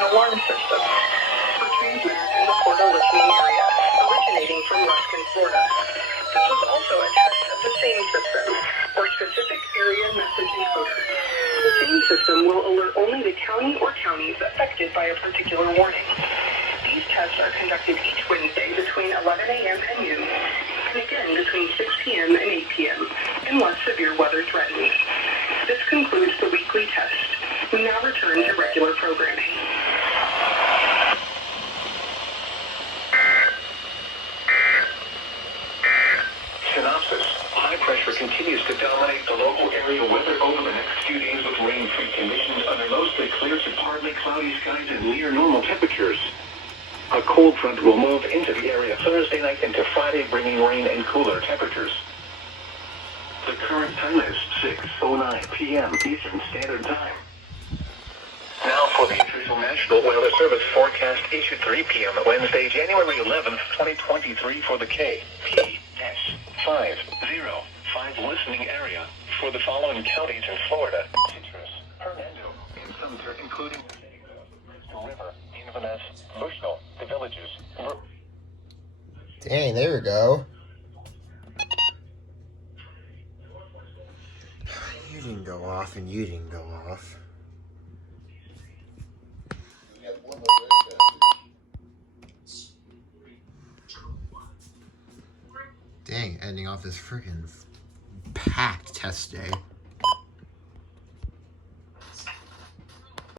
an alarm system for transmitters in the Florida listening area, originating from Ruskin, Florida. This was also a test of the same system, or specific area message encoder. The same system will alert only the county or counties affected by a particular warning. These tests are conducted each Wednesday between 11 a.m. and noon, and again between 6 p.m. and 8 p.m., unless severe weather threatens. This concludes the weekly test. We now return to regular programming. Synopsis. High pressure continues to dominate the local area weather over the next few days with rain-free conditions under mostly clear to partly cloudy skies and near normal temperatures. A cold front will move into the area Thursday night into Friday, bringing rain and cooler temperatures. The current time is 6:09 p.m. Eastern Standard Time. Now for the official National Weather Service forecast issued 3 p.m. Wednesday, January 11th, 2023 for the KPS505 listening area for the following counties in Florida: Citrus, Hernando, and Sumter, including River, Inverness, Bushnell, the Villages. Dang, there we go. You didn't go off and you didn't go off. Dang, ending off this freaking packed test day.